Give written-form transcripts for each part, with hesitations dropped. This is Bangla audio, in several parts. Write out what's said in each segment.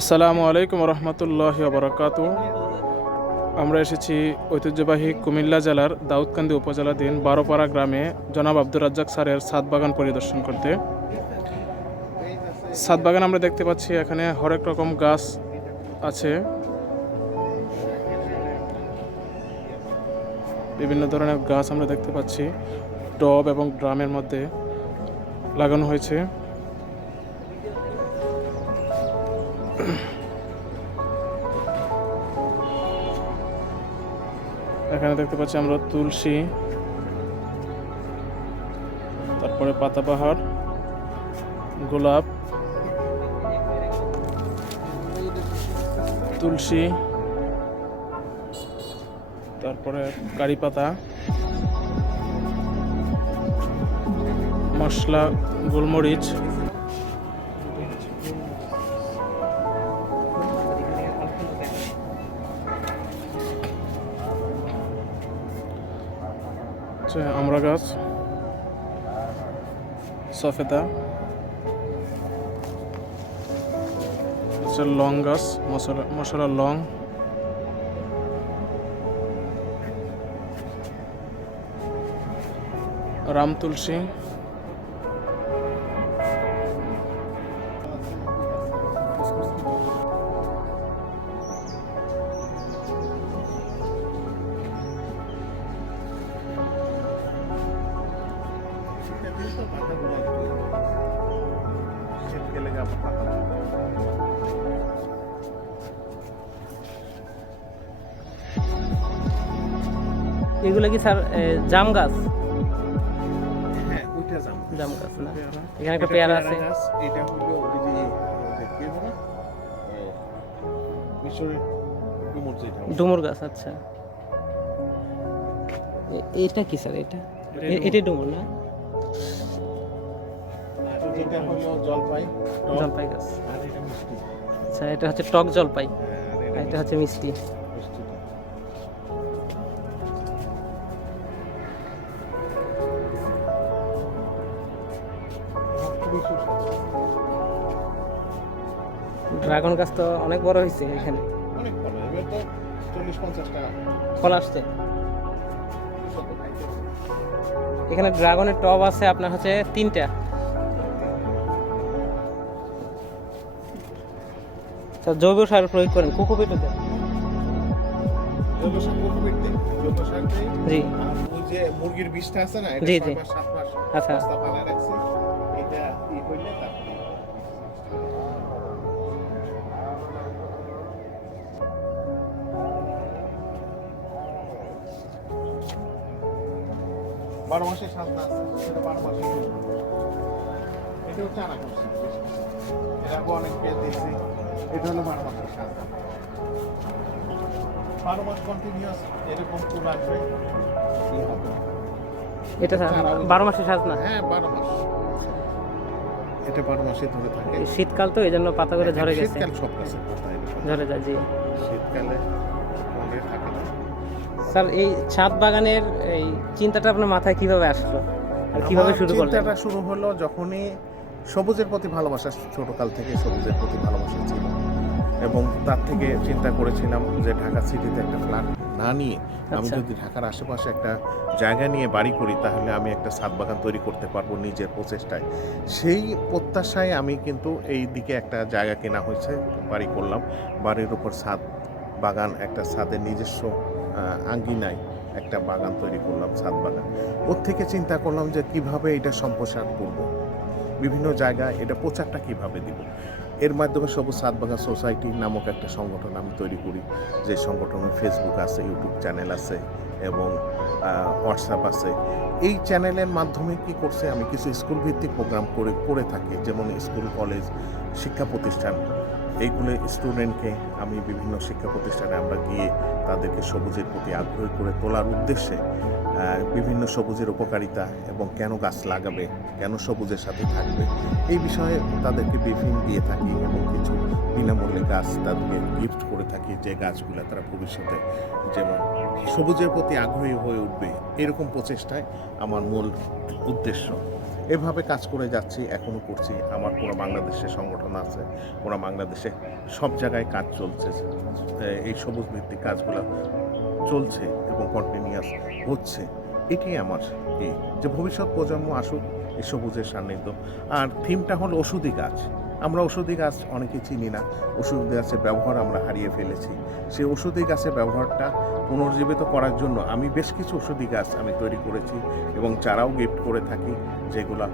আসসালামু আলাইকুম রহমতুল্লাহি ওয়া বারাকাতুহু। আমরা এসেছি ঐতিহ্যবাহী কুমিল্লা জেলার দাউদকান্দি উপজেলাধীন বারোপাড়া গ্রামে জনাব আব্দুর রাজ্জাক স্যারের ছাদ বাগান পরিদর্শন করতে। ছাদ বাগান আমরা দেখতে পাচ্ছি এখানে হরেক রকম গাছ আছে, বিভিন্ন ধরনের গাছ আমরা দেখতে পাচ্ছি টব এবং ড্রামের মধ্যে লাগানো হয়েছে। এখানে দেখতে পাচ্ছি আমরা তুলসী, তারপরে পাতাবাহার, গোলাপ, তুলসী, তারপরে কারি পাতা, মশলা, গোলমরিচ, আমড়া গাছ, সফেদা, লং গাছ, মশলা লং, রাম তুলসী, এগুলো কি স্যার জাম গাছ? হ্যাঁ, ওইটা জাম গাছ না, এখানে একটা পেয়ারা আছে। এটা হলো ওই যে কি বলে মিশরের ডুমুর যেটা ডুমুর গাছ। আচ্ছা, এটা কি স্যার? এটাই ডুমুর না? এটা হলো জলপাই জলপাই গাছ। আর এটা মিষ্টি। আচ্ছা, এটা হচ্ছে টক জলপাই, আর আর এটা হচ্ছে মিষ্টি। মিষ্টিটা। খুবই সুস্বাদু। ড্রাগন গাছ তো অনেক বড় হয়েছে, এখানে অনেক ভালো, এবার তো 40-50 টাকা ফল আসছে। শত খাইতে। এখানে ড্রাগনের টব আছে আপনার হচ্ছে 3টা। স্যার জৈব সার প্রয়োগ করেন কোকোপিটে? জৈব সার কোকোপিট দেই, জৈব সার দেই। জি। আর ওই যে মুরগির বিষটা আছে না, এটা জি, 6 জি। মাস 7 মাস আচ্ছা। বস্তা পালায় রাখছি। এটা হইলে তারপরে বারো মাসের সাজনা আছে, সেটা 12 মাসে এটাও চারা করছি। এর আগে অনেক পেয়ে দিয়েছি। এটা হলো 12 মাসের সাজনা। 12 মাস কন্টিনিউয়াস এরকম ফুল আসবে। কি হবে? এটা স্যার 12 মাসের সাজনা। হ্যাঁ, 12 মাস। এটা 12 মাসে ধরে থাকে। শীতকাল তো এই জন্য পাতাগুলো ঝরে গেছে, শীতকাল সব গাছের পাতা এরকম। ঝরে যায়। জি শীতকালে মনে থাকে না। স্যার, এই ছাদ বাগানের এই চিন্তাটা আপনার মাথায় কিভাবে আসলো আর কিভাবে আমার শুরু করলেন? চিন্তাটা শুরু হলো যখনই সবুজের প্রতি ভালোবাসা, ছোটকাল থেকে সবুজের প্রতি ভালোবাসা ছিল এবং তার থেকে চিন্তা করেছিলাম যে ঢাকা সিটিতে একটা ফ্ল্যাট না নিয়ে আমি আচ্ছা। যদি ঢাকার আশেপাশে একটা জায়গা নিয়ে বাড়ি করি তাহলে আমি একটা ছাদ বাগান তৈরি করতে পারবো নিজের প্রচেষ্টায়। সেই প্রত্যাশায় আমি কিন্তু এই দিকে একটা জায়গা কেনা হয়েছে, বাড়ি করলাম। বাড়ির উপর ছাদ বাগান, একটা ছাদের নিজস্ব আঙ্গিনায় একটা বাগান তৈরি করলাম, ছাদ বাগান। ওর থেকে চিন্তা করলাম যে কিভাবে এটা সম্প্রসার করব, বিভিন্ন জায়গায় এটা প্রচারটা কিভাবে দিব। এর মাধ্যমে সবুজ ছাদ বাগান সোসাইটি নামক একটা সংগঠন আমি তৈরি করি, যে সংগঠনের ফেসবুক আছে, ইউটিউব চ্যানেল আছে এবং হোয়াটসঅ্যাপ আছে। এই চ্যানেলের মাধ্যমে কি করছে, আমি কিছু স্কুল ভিত্তিক প্রোগ্রাম করে থাকি, যেমন স্কুল, কলেজ, শিক্ষা প্রতিষ্ঠান, এইগুলো স্টুডেন্টকে আমি বিভিন্ন শিক্ষা প্রতিষ্ঠানে আমরা গিয়ে তাদেরকে সবুজের প্রতি আগ্রহী করে তোলার উদ্দেশ্যে বিভিন্ন সবুজের উপকারিতা এবং কেন গাছ লাগাবে, কেন সবুজের সাথে থাকবে, এই বিষয়ে তাদেরকে ব্রিফিং দিয়ে থাকি এবং কিছু বিনামূল্যে গাছ তাদেরকে গিফট করে থাকি, যে গাছগুলো তারা ভবিষ্যতে যেমন সবুজের প্রতি আগ্রহী হয়ে উঠবে, এরকম প্রচেষ্টায় আমার মূল উদ্দেশ্য। এভাবে কাজ করে যাচ্ছি, এখনও করছি। আমার পুরো বাংলাদেশে সংগঠন আছে, পুরো বাংলাদেশে সব জায়গায় কাজ চলছে। এই সবুজ ভিত্তিক কাজগুলো চলছে এবং কন্টিনিউয়াস হচ্ছে। এটাই আমার যে ভবিষ্যৎ প্রজন্ম আসুক এই সবুজের সান্নিধ্য। আর থিমটা হলো ওষুধি গাছ। আমরা ওষুধি গাছ অনেকে চিনি না, ওষুধি গাছের ব্যবহার আমরা হারিয়ে ফেলেছি। সেই ওষুধি গাছের ব্যবহারটা পুনর্জীবিত করার জন্য আমি বেশ কিছু ওষুধি গাছ আমি তৈরি করেছি এবং চারাও গিফট করে থাকি, যেগুলা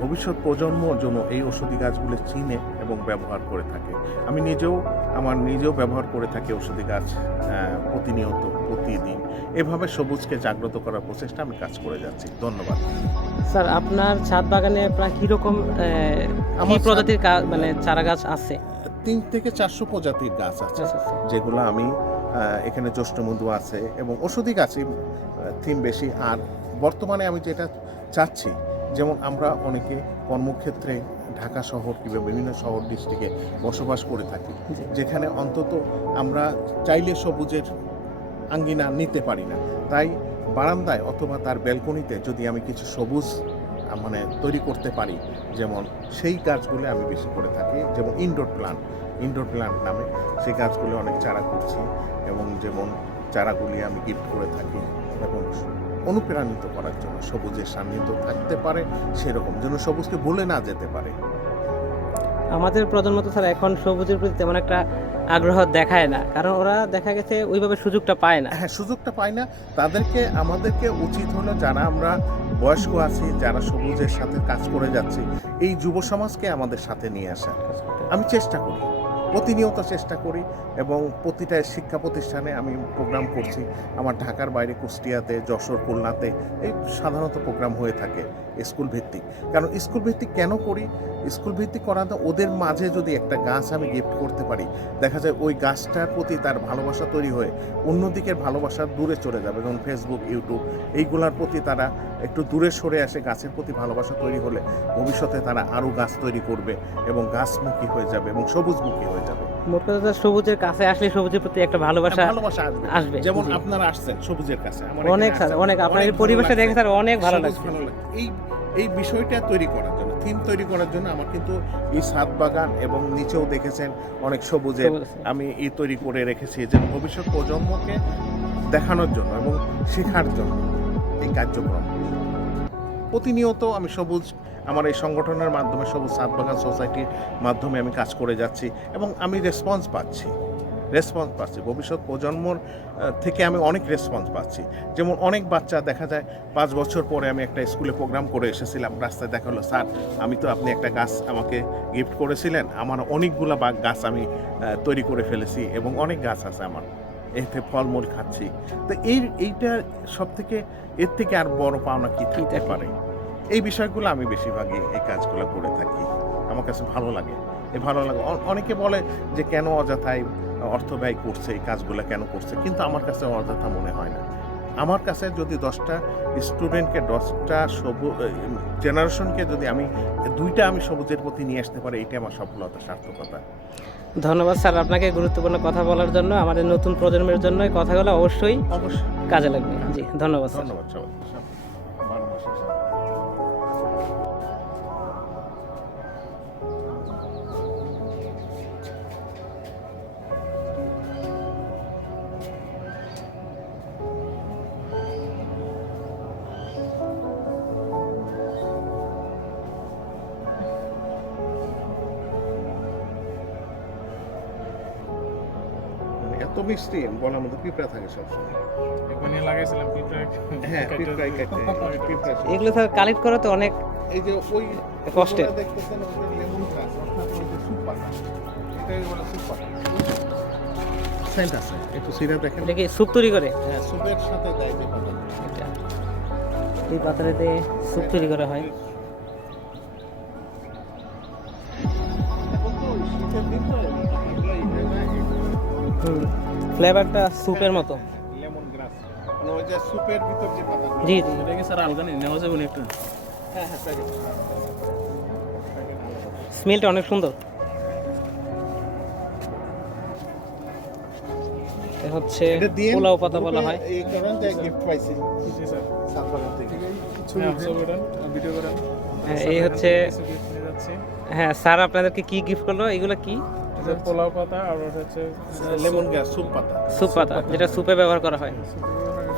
ভবিষ্যৎ প্রজন্মর জন্য এই ওষুধি গাছগুলো চিনে এবং ব্যবহার করে থাকে। আমি নিজেও ব্যবহার করে থাকি ওষুধি গাছ প্রতিনিয়ত, প্রতিদিন। এভাবে সবুজকে জাগ্রত করার প্রচেষ্টা আমি কাজ করে যাচ্ছি। ধন্যবাদ। স্যার, আপনার ছাদ বাগানে প্রায় কীরকম আমার প্রজাতির মানে চারা গাছ আছে? 3 থেকে 400 প্রজাতির গাছ আছে, যেগুলো আমি এখানে জ্যৈষ্ঠমধু আছে এবং ওষুধি গাছই থিম বেশি। আর বর্তমানে আমি যেটা চাচ্ছি, যেমন আমরা অনেকে কর্মক্ষেত্রে ঢাকা শহর কিংবা বিভিন্ন শহর ডিস্ট্রিক্টে বসবাস করে থাকি, যেখানে অন্তত আমরা চাইলে সবুজের আঙ্গিনা নিতে পারি না। তাই বারান্দায় অথবা তার ব্যালকনিতে যদি আমি কিছু সবুজ তৈরি করতে পারি, যেমন সেই গাছগুলো আমি বেশি করে থাকি। যেমন ইনডোর প্লান্ট নামে সেই গাছগুলো অনেক চারা করছি এবং যেমন চারাগুলি আমি গিফট করে থাকি এবং অনুপ্রাণিত করার জন্য সবুজের সান্নিধ্য থাকতে পারে, সেরকম যেন সবুজকে ভুলে না যেতে পারে। আমাদের প্রজন্ম তো স্যার এখন সবুজের প্রতি তেমন একটা আগ্রহ দেখায় না, কারণ ওরা দেখা গেছে ওইভাবে সুযোগটা পায় না। হ্যাঁ, সুযোগটা পায় না। আমাদেরকে উচিত হলো, যারা আমরা বয়স্ক আছি, যারা সবুজের সাথে কাজ করে যাচ্ছি, এই যুব সমাজকে আমাদের সাথে নিয়ে আসা। আমি চেষ্টা করি, প্রতিনিয়ত চেষ্টা করি এবং প্রতিটা শিক্ষা প্রতিষ্ঠানে আমি প্রোগ্রাম করছি। আমার ঢাকার বাইরে কুষ্টিয়াতে, যশোর, খুলনাতে এই সাধারণত প্রোগ্রাম হয়ে থাকে স্কুল ভিত্তিক। কারণ স্কুল ভিত্তিক কেন করি? স্কুল ভিত্তিক করাতে ওদের মাঝে যদি একটা গাছ আমি গিফট করতে পারি, দেখা যায় ওই গাছটার প্রতি তার ভালোবাসা তৈরি হয়ে অন্যদিকের ভালোবাসা দূরে চলে যাবে। যেমন ফেসবুক, ইউটিউব এইগুলোর প্রতি তারা একটু দূরে সরে আসে। গাছের প্রতি ভালোবাসা তৈরি হলে ভবিষ্যতে তারা আরও গাছ তৈরি করবে এবং গাছমুখী হয়ে যাবে এবং সবুজমুখী হয়ে যাবে। মোট কথা সবুজের কাছে আসলে সবুজের প্রতি একটা ভালোবাসা আসবে। যেমন আপনারা আসছেন সবুজের কাছে, অনেক স্যার, অনেক আপনার এই পরিবেশটা দেখে স্যার অনেক ভালো লাগছে। এই বিষয়টা তৈরি করার জন্য, থিম তৈরি করার জন্য আমার কিন্তু এই ছাদ বাগান এবং নিচেও দেখেছেন অনেক সবুজের আমি তৈরি করে রেখেছি, যে ভবিষ্যৎ প্রজন্মকে দেখানোর জন্য এবং শেখার জন্য এই কার্যক্রম। প্রতিনিয়ত আমি সবুজ আমার এই সংগঠনের মাধ্যমে, সবুজ ছাদ বাগান সোসাইটির মাধ্যমে আমি কাজ করে যাচ্ছি এবং আমি রেসপন্স পাচ্ছি। ভবিষ্যৎ প্রজন্মর থেকে আমি অনেক রেসপন্স পাচ্ছি। যেমন অনেক বাচ্চা দেখা যায় 5 বছর পরে আমি একটা স্কুলে প্রোগ্রাম করে এসেছিলাম, রাস্তায় দেখা হলো, স্যার আমি তো আপনি একটা গাছ আমাকে গিফট করেছিলেন, আমার অনেকগুলো গাছ আমি তৈরি করে ফেলেছি এবং অনেক গাছ আছে আমার, এতে ফলমূল খাচ্ছি। তো এইটা সব থেকে, এর থেকে আর বড় পাওনা কি থাকতে পারে? এই বিষয়গুলো আমি বেশিরভাগই এই কাজগুলো করে থাকি। আমার কাছে ভালো লাগে। অনেকে বলে যে কেন অযথায় অর্থ ব্যয় করছে, এই কাজগুলো কেন করছে, কিন্তু আমার কাছে অযথা মনে হয় না। আমার কাছে যদি 10টা স্টুডেন্টকে, 10টা জেনারেশনকে যদি আমি 2টা আমি সবুজের প্রতি নিয়ে আসতে পারি, এইটা আমার সফলতা, সার্থকতা। ধন্যবাদ স্যার আপনাকে গুরুত্বপূর্ণ কথা বলার জন্য। আমাদের নতুন প্রজন্মের জন্য এই কথাগুলো অবশ্যই কাজে লাগবে। জি, ধন্যবাদ। ধন্যবাদ সবাই। এত মিষ্টি, বলার মধ্যে পিঁপড়া থাকে সবসময়। এখানে লাগাইছিলাম পিঁপড়া। হ্যাঁ, পিঁপড়া এগুলো স্যার কালেক্ট করা তো অনেক এই যে ওই কষ্টের। দেখতেছেন ওটা লেমন গাছ, অর্থাৎ ওই যে সুপার, এটাই বলে সুপার। সেন্ট আছে, একটু সিরা দেখেন। এটা কি স্যুপ তৈরি করে? হ্যাঁ, সুপের সাথে দেয় যে পাতা। এটা এই পাতাটাতে স্যুপ তৈরি করা হয়। এখন তো শীতের দিন তো ফ্লেভারটা স্যুপের মতো। লেমন গ্রাস, ওই যে সুপের ভিতর যে পাতা। জি জি, এটা কি স্যার আলগা নেওয়া যাবে না একটু? হ্যাঁ, স্মেলটা অনেক সুন্দর। এটা হচ্ছে পোলাও পাতা বলা হয়। এই কারণে গিফট পাইছি। জি স্যার। সাত বাগান থেকে। ছবি করেন, ভিডিও করেন। হ্যাঁ, এই হচ্ছে কিছু gift নিয়ে যাচ্ছি। হ্যাঁ স্যার আপনাদেরকে কি গিফট করলো, এগুলো কি? এই যে পোলাও পাতা আর ওটা হচ্ছে লেমন গ্যাস স্যুপ পাতা। স্যুপ পাতা, যেটা স্যুপে ব্যবহার করা হয়।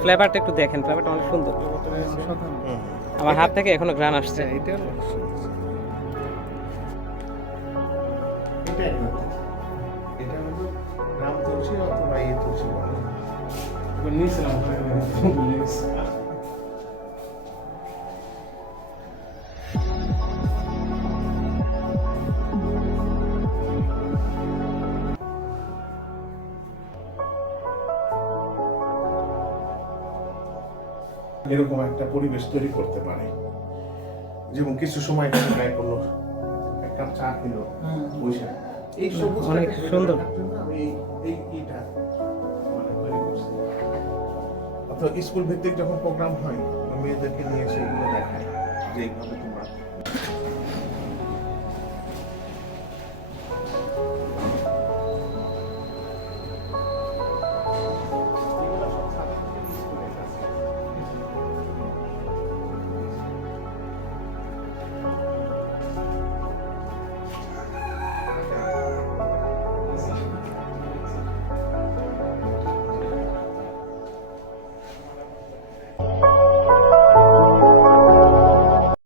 ফ্লেভারটা একটু দেখেন, ফ্লেভারটা অনেক সুন্দর। হুম। আমার হাত থেকে এখনো ঘ্রাণ আসছে। এটা এটা এটা হলো গ্রাম তুলসী অথবা এই তুলসী বলে। নিয়েছিলাম এরকম একটা পরিবেশ তৈরি করতে পারে, যেমন কিছু সময় ট্রাই করলো, এক কাপ চা খেলো, বসে এই সবুজ অনেক সুন্দর। আমি এই ইটা মানে তৈরি করছি। অথবা স্কুল ভিত্তিক যখন প্রোগ্রাম হয়, মেয়েদেরকে নিয়ে সেগুলো দেখায় যে এইভাবে তোমরা